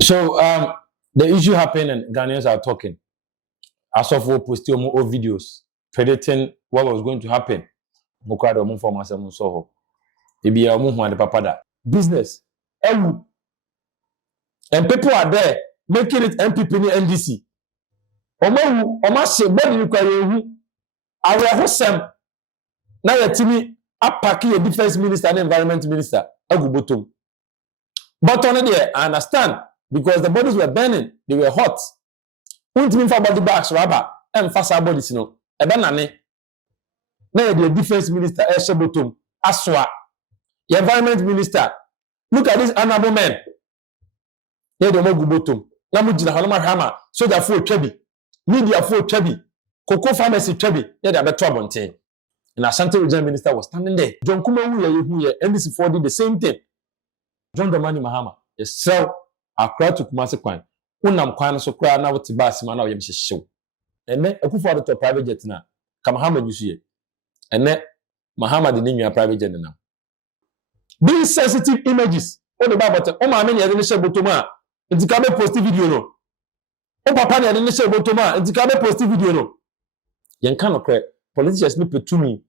So the issue happened and Ghanaians are talking. Asofo posted more videos predicting what was going to happen. Business. And people are there making it MPP and NDC. Now you're telling me a defense minister and environment minister. But on there, I understand because the bodies were burning, they were hot. Won't mean for body bags, rubber, and faster bodies, you know. A banana. Now the defense minister, Eshebotum, Aswa, the environment minister. Look at this honorable man. They don't know Gubotum. Namujina Mahama, so they're full trebi. Media full trebi. Cocoa pharmacy trebi. Yeah, they're better one thing. And Ashanti regional minister was standing there. John Kumawu, and this did the same thing. John Dramani Mahama, yes, sell Accra to Kumasi Kwan. Unam Kwan so cry now with Tibasima now, Yamish show. And then a coup for the private jet now. Muhammed, you see. And then Muhammad didn't name private jet now. These sensitive images, all the Bible, Omane, I didn't share Botoma, and to come post video. No, oh, Papa, I didn't share Botoma, and to come post video. No, Yankano crack, politicians look to me.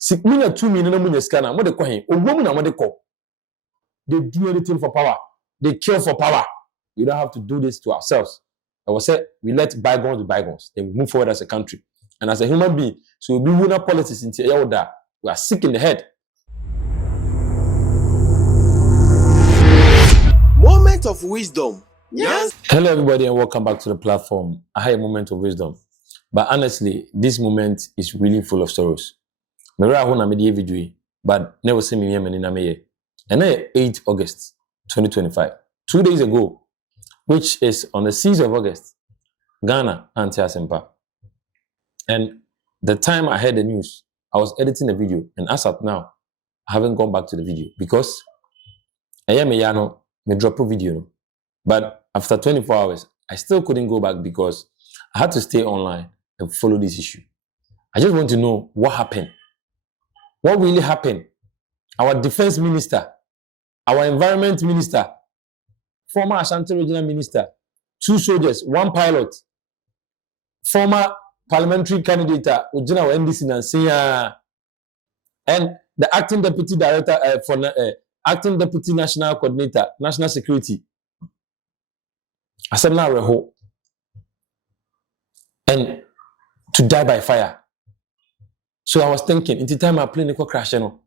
6 million, 2 million, no million scanner, what they call him, or woman, what they call. They do anything for power. They kill for power. We don't have to do this to ourselves. I will say, we let bygones be bygones. Then we move forward as a country. And as a human being, so we'll be winning politics into Yoda. We are sick in the head. Moment of wisdom. Yes. Hello, everybody, and welcome back to the platform. I had a moment of wisdom. But honestly, this moment is really full of sorrows. But never see me here. And then 8 August 2025, 2 days ago, which is on the 6th of August, Ghana anti-Asempa. And the time I heard the news, I was editing the video, and as of now, I haven't gone back to the video because I am a drop a video. But after 24 hours, I still couldn't go back because I had to stay online and follow this issue. I just want to know what happened. What really happened? Our defense minister, our environment minister, former Ashanti regional minister, 2 soldiers, 1 pilot, former parliamentary candidate, Ujina NDC Nansia, and the acting deputy director acting deputy national coordinator, national security. Asemna Reho. And to die by fire. So I was thinking, in the time I plane crash, you know,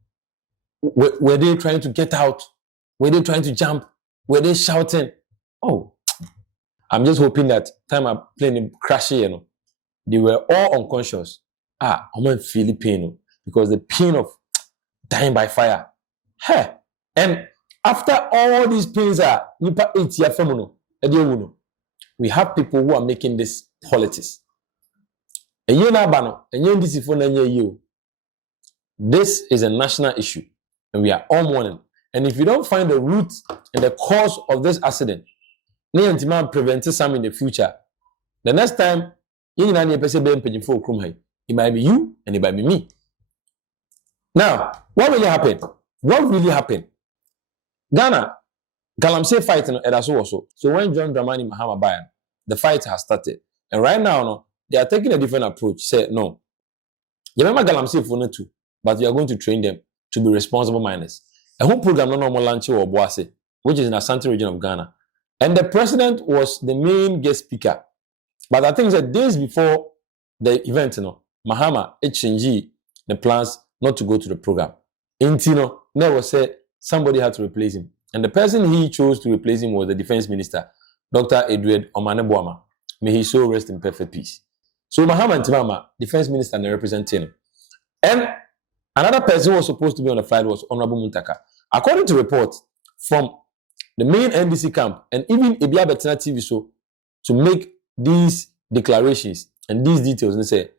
were they trying to get out? Were they trying to jump? Were they shouting? Oh, I'm just hoping that time I plane crash, you know, they were all unconscious. I'm not feeling pain because the pain of dying by fire. Hey. And after all these pains are, we have people who are making this politics. This is a national issue, and we are all mourning. And if you don't find the root and the cause of this accident, prevent some in the future, the next time, it might be you and it might be me. Now, what really happened? What really happened? Ghana, Galamsey fighting at also. So when John Dramani Mahama Bayan, the fight has started. And right now, no, they are taking a different approach. Say, no, you remember Galamsey for too, but you are going to train them to be responsible miners. A whole program, no normal lunch or Obuasi, which is in Ashanti region of Ghana. And the president was the main guest speaker. But I think that days before the event, you know, Mahama changed the plans not to go to the program. Intino never said somebody had to replace him. And the person he chose to replace him was the defense minister, Dr. Omane Boamah. May he so rest in perfect peace. So Mahama and Timama, defense minister, and representing him. And another person who was supposed to be on the flight was Honorable Muntaka. According to reports from the main NDC camp and even Ebia Betina TV show to make these declarations and these details, they say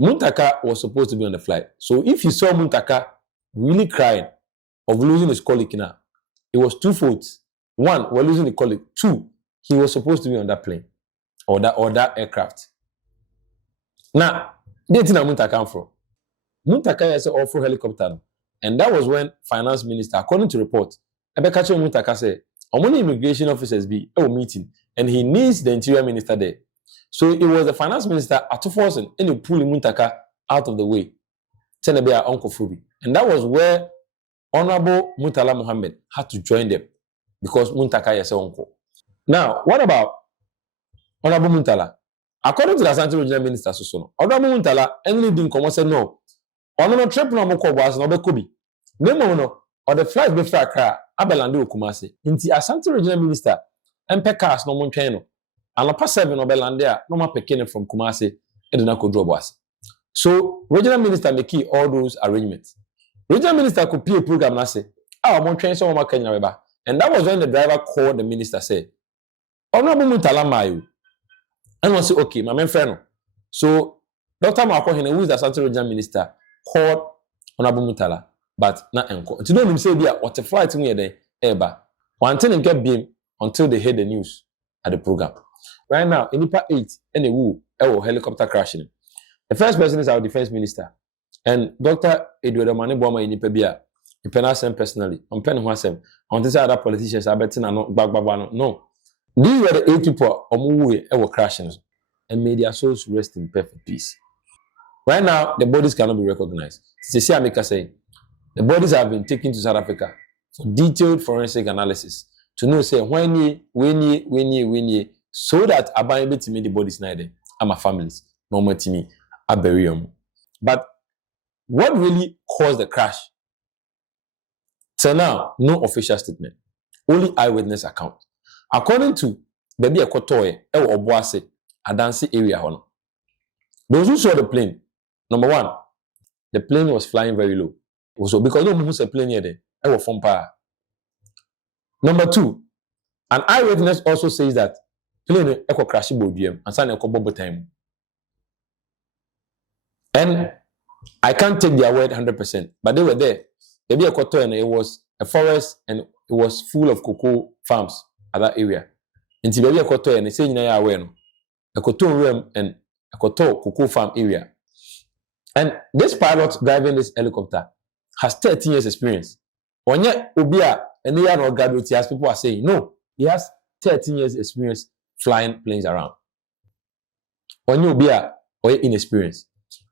Muntaka was supposed to be on the flight. So if you saw Muntaka really crying of losing his colleague now, it was 2 faults. 1, we're losing the colleague. 2, he was supposed to be on that plane or that aircraft. Now, where did Muntaka come from? Muntaka is an awful helicopter. And that was when finance minister, according to report, Ebekacho Muntaka said, Omane immigration officers be a meeting, and he needs the interior minister there. So it was the finance minister at forcing any pulling Muntaka out of the way. Tenebea Uncle Fubi. And that was where Honorable Murtala Mohammed had to join them because Muntaka is uncle. Now, what about Honorable Murtala? According to the Ashanti regional minister, Honorable Murtala only didn't come and said no. Honorable trip no more was no be Kobe. No, or the flight be Accra, Abelande Okumase. Inti Ashanti regional minister and Pekas no Montano. And the past 7 Obelandea, no more Pekin from Kumasi, and the Obuasi. So, regional minister make all those arrangements. Regional minister could pay a program and say, "Oh, I'm train some of Kenya River." And that was when the driver called the minister, said, "Honorable Murtala Mayu." And I said, "Okay, my main friend." So, Dr. Marco, who is the Ashanti regional minister, called Honorable Murtala, but not encore. To know him say, "Yeah, what a flight to me there, Eba." One thing and get beam until they heard the news at the program. Right now, in Nipa 8, and a helicopter crashing. The first person is our defense minister. And Dr. Ibrahim Boamah in Nipa Bia, in Penasem personally, on Pen Huasem, on this other politicians, I bet no. These were the 8 people who were crashing, and may their souls rest in perfect peace. Right now, the bodies cannot be recognized. Cecilia Amika saying, the bodies have been taken to South Africa for detailed forensic analysis to know, say, when ye, so that I buy to me the bodies neither. And my families, normal to me, I bury them. But what really caused the crash? So now, no official statement, only eyewitness account. According to Baby Ekotoye, Obuasi, Adansi area, those who saw the plane, number 1, the plane was flying very low. Also, because no one who's a plane here, they were from power. Number 2, an eyewitness also says that plane echo crashing Boamah and sign echo bubble time. And I can't take their word 100%, but they were there. Baby Ekotoye, and it was a forest and it was full of cocoa farms at that area. And Baby Ekotoye, and they say, "Naya aware, Ekoto and Ekoto cocoa farm area." And this pilot driving this helicopter has 13 years experience. Onye Obia and they are not graduates, as people are saying, no, he has 13 years experience flying planes around. Onye Obia or inexperienced.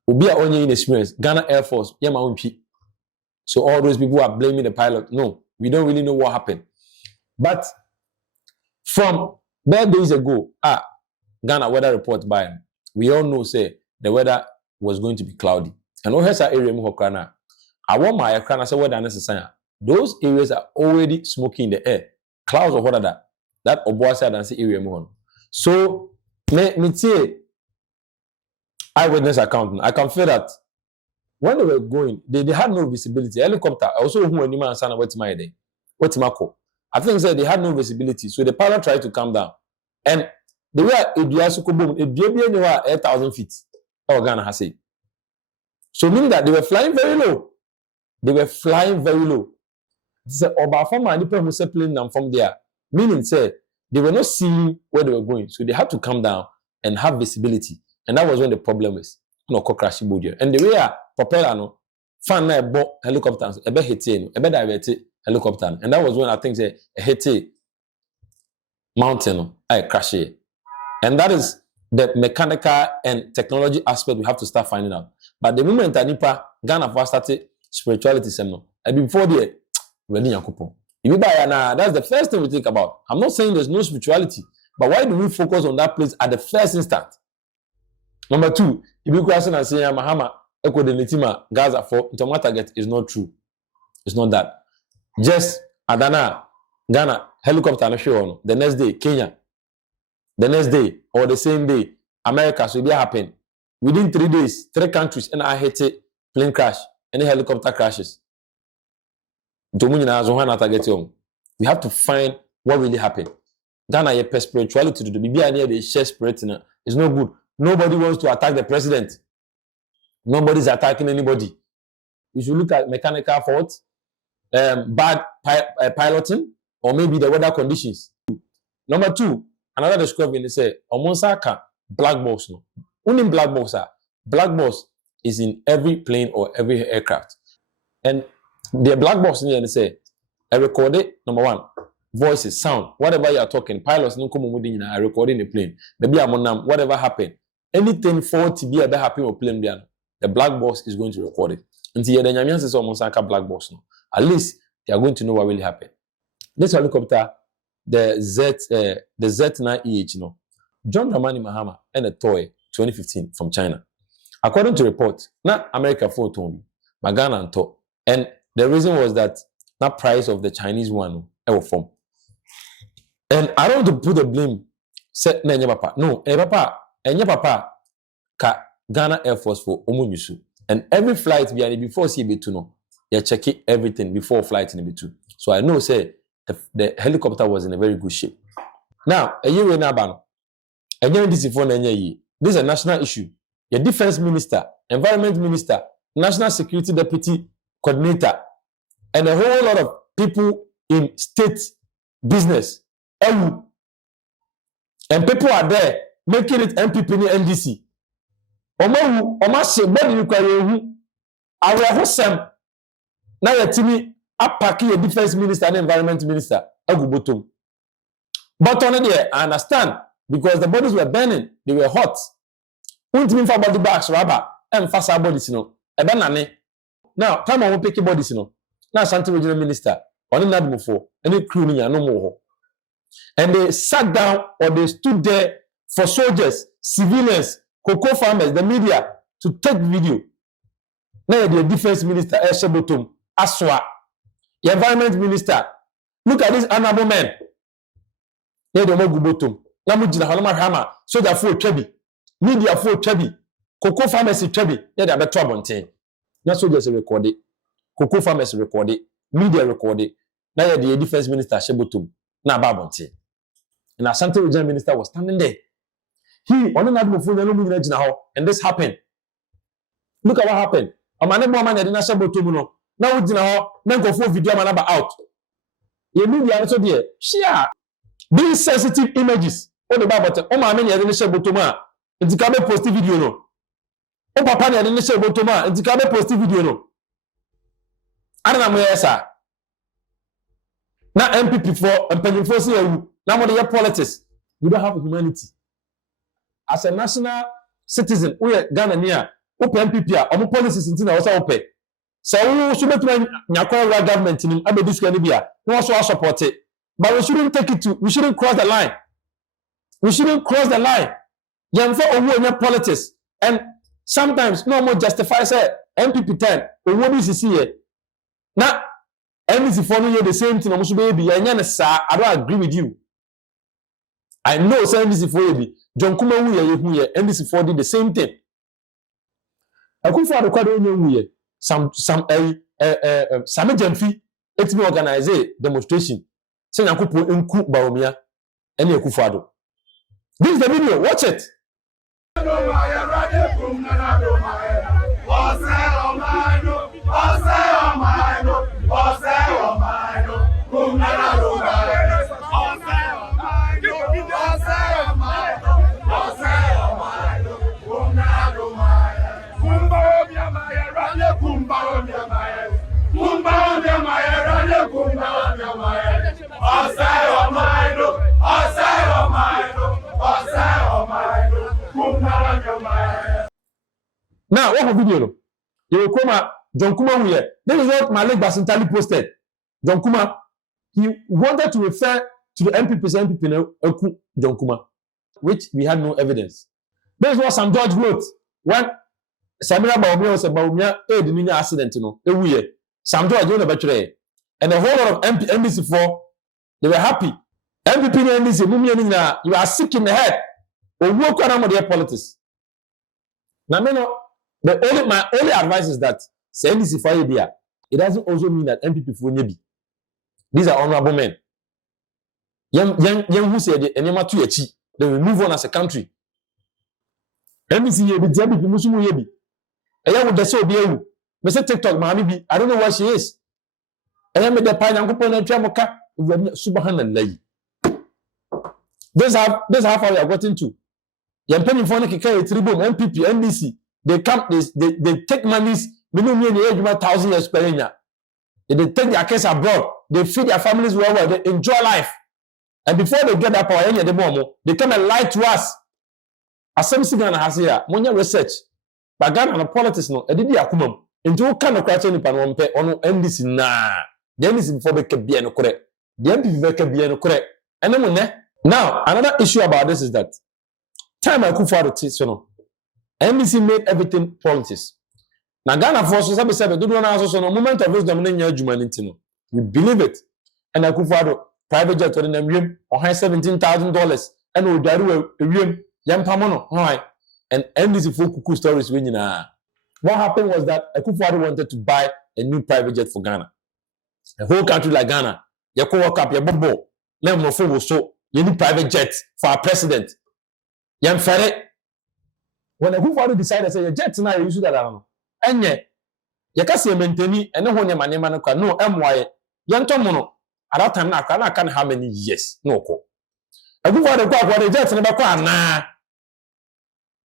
Obia only inexperienced. Ghana Air Force, yeah, my own P. So all those people are blaming the pilot. No, we don't really know what happened. But from bare days ago, Ghana weather report by, we all know, say, the weather was going to be cloudy. And all has area Muhokana. I want my Accra, say weather necessary. Those areas are already smoking in the air. Clouds of water that Obuasi and say area Muhon. So me say eyewitness account. I can feel that when they were going, they had no visibility. Helicopter also who any man sana what's my day. What's my call? I think they had no visibility. So the pilot tried to calm down. And they were Obuasi boom, a 8,000 feet. Ghana has said. So meaning that they were flying very low. They were flying very low. The Obafama and people who were plane them from there. Meaning say they were not seeing where they were going. So they had to come down and have visibility. And that was when the problem was. No crashing board. And the way a propeller no fan na bo helicopters, a be hit helicopter. And that was when I think say a hit mountain crash. And that is the mechanical and technology aspect we have to start finding out. But the moment that Nipa Ghana first started spirituality seminar, and before the wedding Yakupo. That's the first thing we think about. I'm not saying there's no spirituality, but why do we focus on that place at the first instant? Number 2, if you question and say Mahama Eko de Nitima Gaza for into target is not true. It's not that. Just Adana, Ghana, helicopter and show the next day, Kenya. The next day or the same day, America, so it happen. Within 3 days, 3 countries, and I hate it, plane crash, any helicopter crashes. We have to find what really happened. Ghana, your spirituality to the BBI, they share spirit. It's no good. Nobody wants to attack the president. Nobody's attacking anybody. You should look at mechanical faults, bad piloting, or maybe the weather conditions. Number 2, another discovery, they say, Omonsaka, black box. No. Only black box. Black box is in every plane or every aircraft. And the black box, they say, I recorded, number 1, voices, sound, whatever you are talking, pilots no come are recording the plane. Maybe I'm whatever happened. Anything for to be ever happen or plane, the black box is going to record it. Until the Nyamians is almost like a black box now. At least they are going to know what really happened. This helicopter, the Z9EH, John Dramani Mahama and a toy 2015 from China. According to reports, not America for Twum, Ghana and to. And the reason was that that price of the Chinese one ever form. And I don't want to put the blame set na papa. No, papa ka Ghana Air Force for Omunyusu. And every flight before CB2 no, you check it everything before flight in B2. So I know say the helicopter was in a very good shape. Now, a year in Abano, this is a national issue. The Defense Minister, Environment Minister, National Security Deputy Coordinator, and a whole lot of people in state business. And people are there making it MPP and NDC. Oma se body require our hosem. Now your team appacking a Defense Minister and Environment Minister. Agubotum. But on there, I understand because the bodies were burning, they were hot. Won't mean for body bags, rubber, and faster bodies, Now, time I will pick bodies, Now, Ashanti Regional Minister, on another before, any crew no more. And they sat down or they stood there for soldiers, civilians, cocoa farmers, the media to take video. Now, the Defense Minister, Eshebotum, Aswa, the Environment Minister, look at this honorable man. They don't know Gubotum. Namujina Halama Hama, soldier for Trebi. Media for Trebi, cocoa farmers Trebi, yeah, they are better bonte. Now soldiers recorded, cocoa farmers recorded, media recorded. Now the Defense Minister Shebotum, now Babonte. And Ashanti Regional Minister was standing there. He on another phone, and this happened. Look at what happened. Omane Boamah didn't Shebotum. Now we now go for video man out. You media also there. Share these sensitive images. What the Bible? Omane didn't Shebotum. Nti ka be post video no. O papa na de ne share botoma, nti ka be post video no. Ana na mo yesa. Na MPP for empanyin say you. Na mo dey politics. You don't have humanity. As a national citizen, we Ghana near. O MPP a, omo policies nti na wo say wo pe. Say wo so betuma nyakwa government nim abedi square ni bia. No so support it. But we shouldn't take it to, we shouldn't cross the line. We shouldn't cross the line. Yamfa owo nya politics and sometimes no more justify say MPP 10 owo bi sisi here na NDC for no the same thing omo be yanya ne sa. I don't agree with you. I know say NDC for be John Kuma wu ye hu ye NDC for did the same thing. Akufo adekwado onye wu ye some jamfi etimi organize demonstration say Nyankopon enku Bawumia ene Akufo ado. This is the video, watch it. Now, what video? You will come John Kuma here. This is what Malik Basintali posted. John Kuma, he wanted to refer to the MPP John Kuma, which we had no evidence. This is what Sam George wrote when Samira Bawumia was about Bawumia accident. Sam George wrote about it. And the whole lot of NDC4, they were happy. MPP and NDC, you are sick in the head. Or work around their politics. Now, my only advice is that it doesn't also mean that MPP for Nebi. These are honorable men. Young who said they will move on as a country. MPC yebi musumu yebi. Eya wo dese obi ewu. Me say TikTok maami I don't know where she is. Eya me de pa Nyankopon na twa moka subhanallah. This how far we are getting to. Yampeni for keka tribune MPP NDC. They come, they take monies, 1,000 years per year. They take their case abroad. they feed their families well, they enjoy life. And before they get that power, they come and lie to us. As some Ghana has here, when you research, but Ghana and politics no, I did the akumum. Into what kind of question if I want to pay on NDC nah. The NDC before they can be no correct. The MPP can be no correct. And then now another issue about this is that time I could for the teach, NDC made everything politics. Now Ghana forces have said, do not also no moment of wisdom in your humanity. You believe it. And I could for private jet on them or high $17,000 and we do a room, young Pamono, right? And NDC for cuckoo stories winning. What happened was that Akufo-Addo wanted to buy a new private jet for Ghana. A whole country like Ghana, you go walk up, you bobo, let me know so you need private jet for our president. Yam Ferret. When Akufo-Addo decided, say, your jet now you use that. And yet, you can see a maintain and no one man no MY. Young Tomono, at that time, I can't how many years. No call. Akufo-Addo got what the jets and about nah.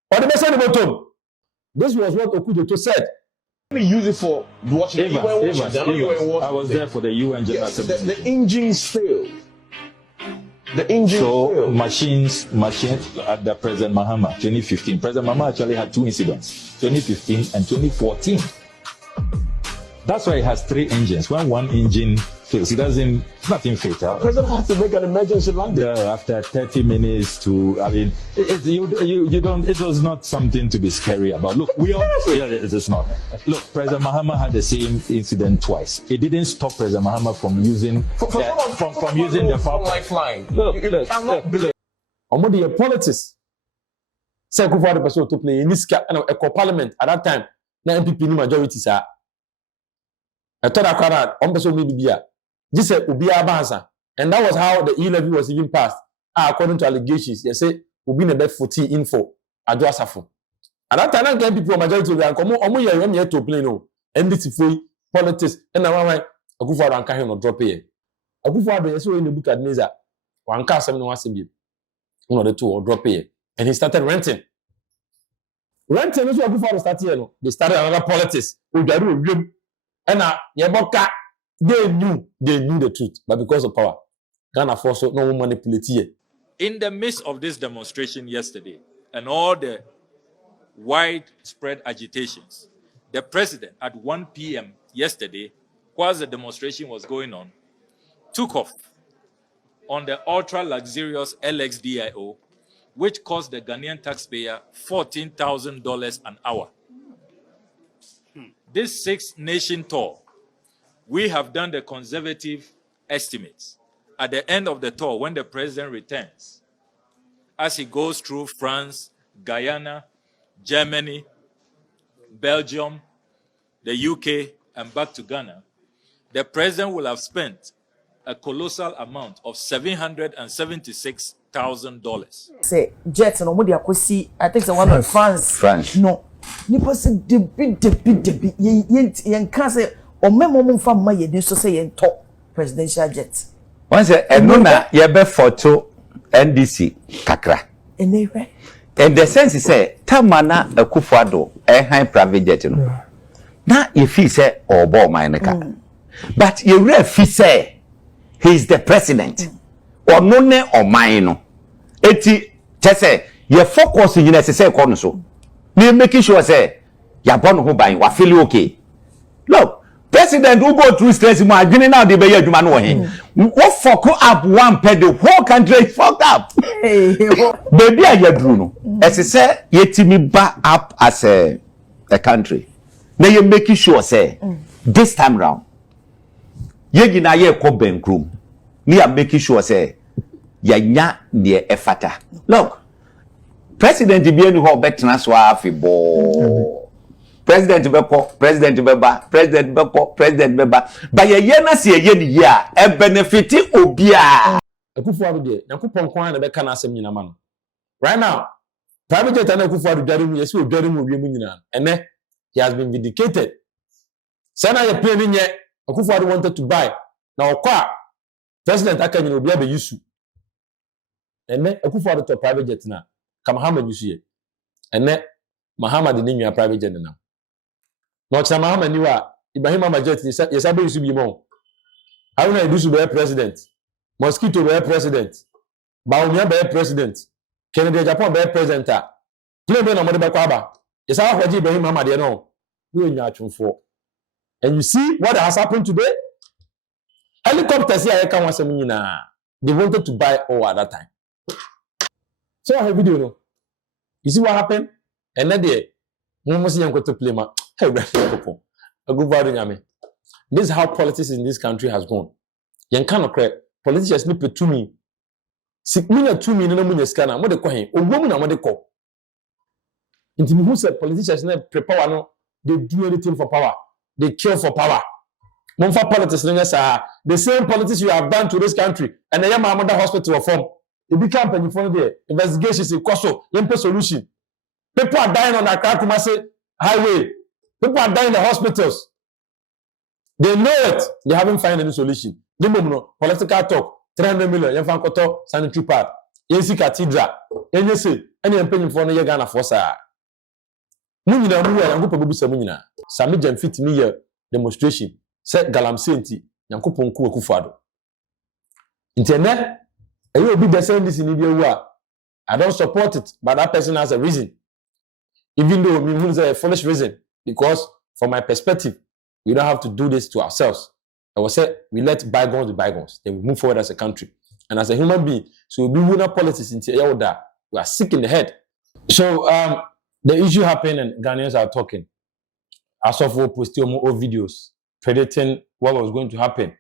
What the best of the bottom? This was what Okujoto said. We use it for watching. I was there for the UN General Assembly. The engines failed. The engine failed. Machines at the President Mahama, 2015. President Mahama actually had 2 incidents, 2015 and 2014. That's why it has 3 engines. When one engine fails, it's nothing fatal. The president has to make an emergency landing. After 30 minutes it was not something to be scary about. Look, it is not. Look, President Mahama had the same incident twice. It didn't stop President Mahama from using the lifeline. Look. Omode politics. Say Akufo-Addo person to play in this Parliament at that time. Na MPP ni majority sir. I thought that person maybe be just said Ubi Abansa. And that was how the E-levy was even passed. According to allegations, they say Ubi Nebe 40 info. Addo Asafo. At that time, again, people majority of them come on here to play no. NDC free politics. And now why Akufo-Addo and Kahino drop here. Akufo-Addo is in the book at Mensah. One car 717. One of the two or drop here. And he started renting. Renting is what Akufo-Addo started here. They started another politics. And Yaboka, they knew the truth, but because of power, Ghana force no one manipulate here. In the midst of this demonstration yesterday and all the widespread agitations, the president at 1 p.m. yesterday, whilst the demonstration was going on, took off on the ultra-luxurious LXDIO, which cost the Ghanaian taxpayer $14,000 an hour. This 6-nation tour, we have done the conservative estimates. At the end of the tour, when the president returns, as he goes through France, Guyana, Germany, Belgium, the UK, and back to Ghana, the president will have spent a colossal amount of $776,000. Say, jets and Omodi Akwesi, I think the one in France. No. Nipa se debi yen can say o memo mo fa ma ye so say yen top presidential jet. One say eno na ye be photo NDC kakra. Anyway. And the sense is say tamana Akufo-Addo han private jet no. Na ye fi say Boamah nka. But ye re fi say he is the president. Ono ne Omane no. Eti say ye focus in say ko no so. Me making sure say ya born who by wa feel okay. Look, president who go through stress mo adwene now dey be ya adwuma no wo he. What fuck up one pay the whole country is fucked up. Baby a yadru no. As say yetimi ba up as a country. Now you making sure say this time round ye gina ye ko bankroom. Me am making sure say ya nya de efata. Look, President Bienu ho betena so afibo. President beba. Ba ye na se ye ni ye a e benefit obia. Akufo-Addo de, Yakupon kwan na be kana asem nyina ma no. Right now, private jet and Akufo-Addo dware mu yesi odware mu wie mu nyina. Ene he has been vindicated. Sana ye plane nye Akufo-Addo wanted to buy. Na okwa president aka nyina obi abe yusu. Ene Akufo-Addo to private jet na Muhammed yusu ye. Ene Muhammed ni nwa private jet na. No cha Muhammed ni wa Ibrahim jet yesa be yusu bi mo. Haruna Idusu be president. Mosquito be president. Bawumia be president. Kennedy Japan be president. Play be na mo de be kwaba. Is our Alhaji Ibrahim Muhammed there no. We nya twumfo. And you see what has happened today? Helicopters here I can want some nyina. They wanted to buy all at that time. So I have video no. You see what happened? And then there we must see to play ma. Hey, a good value nyame. This is how politics in this country has gone. Yen kind of correct. Politicians need to me. Sikmina 2 million no munya scanner. Mo de ko hen. Ogbomu na mo de ko. Inti who said politicians na prepare no. They do anything for power. They kill for power. Monfa politics the same politics you have done to this country. And the Mahama hospital form. It became penny for there. Investigations in Koso. Yempe solution. People are dying on Accra Kumasi highway. People are dying in the hospitals. They know it. They haven't found any solution. The moment political talk. 300 million. Yemfa Koto sanitary pad. Yensi cathedral. Yensi. Any penny for the Ghana Fossa. Munina muwe yankupo bubusa munina. Sami jamfit ni ye demonstration. Set galamsenti yankupo nkuwe kufado. Internet. You be the same this in India. I don't support it, but that person has a reason. Even though me is a foolish reason, because from my perspective, we don't have to do this to ourselves. I will say we let bygones be bygones. Then we move forward as a country and as a human being. So we will not politics into Yoda. We are sick in the head. So the issue happened and Ghanaians are talking. As of all posting more videos predicting what was going to happen.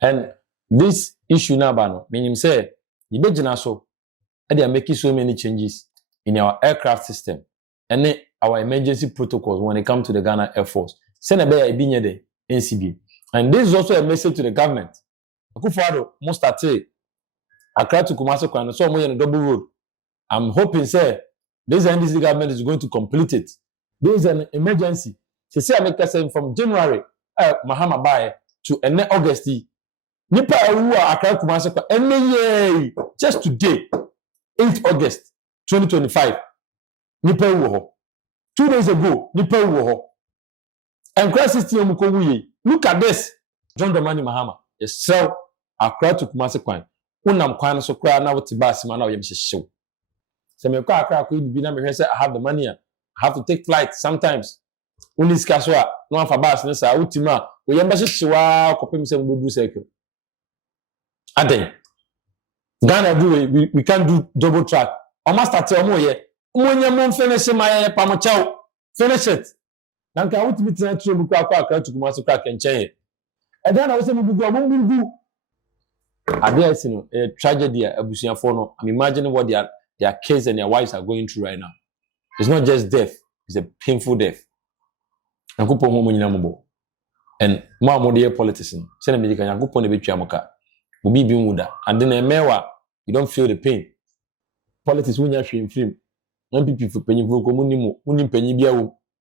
And this issue now, meaning say, so they are making so many changes in our aircraft system and our emergency protocols when it comes to the Ghana Air Force. Send a bear the NCB. And this is also a message to the government. Akufo-Addo must start Accra to Kumasi Kwan, so more in a double road. I'm hoping, say, this NDC government is going to complete it. There is an emergency. She say I make saying from January, Mahama buy to end August. Nipa who are Accra Kumasi Kwan, just today, 8 August 2025. Nipa who 2 days ago, Nipa who and crisis team look at this. John Dramani Mahama is sell Accra to Kumasi Kwan. Unam kwan so kra na wote bus man na oyem hyehyew. Se me kwa Accra ko bi na me hwe say I have the money. I have to take flight sometimes. Uni sika so a no afa bus ne sa utima oyem ba hyehyewa kopem se mbubu circle. Aden. Ghana do we can't do double track. O ma start o mo ye. Umonye mo finish my pamochaw. Finish it. Nanka utimi tina tro bu kwa Accra to Kumasi Kra kenchen. E dan na wo se mbubu o mo mbubu. Advice, a tragedy, I'm imagining what their kids and their wives are going through right now. It's not just death, it's a painful death. And more modern politicians, send a medical and go on the Bichamoka, will be Bimuda, and then a mewa, you don't feel the pain. Politics, when you're showing film, when people for penny vocal, unim penny bia,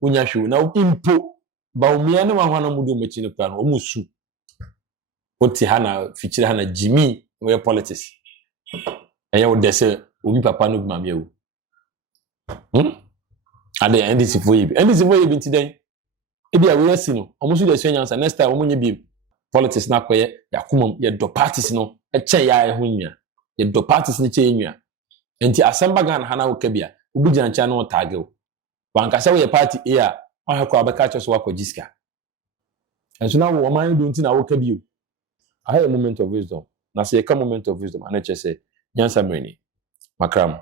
unyashu, now impo, Bawumia, no one mudu machine plan, or musu. Oti hana feature hana Jimmy we politics. And you would say obi papa no ma me wo. Ade NDC for you. NDC for you bin today. E bia we asi no. Omusu de swenyansa next time omunye bi politics na koye yakumam ye do parties no e che ya e ho nwia. Ye do parties ni che nwia. Enti asamba Ghana hana wo ka bia obi gina cha no tag wo. Wanka se we party e a o hekwa abeka cho so wakojiska. And so now wo man do nti na wo ka bi o. I had a moment of wisdom. Now say a moment of wisdom. And I just say, Nyansa Mweni, Makram.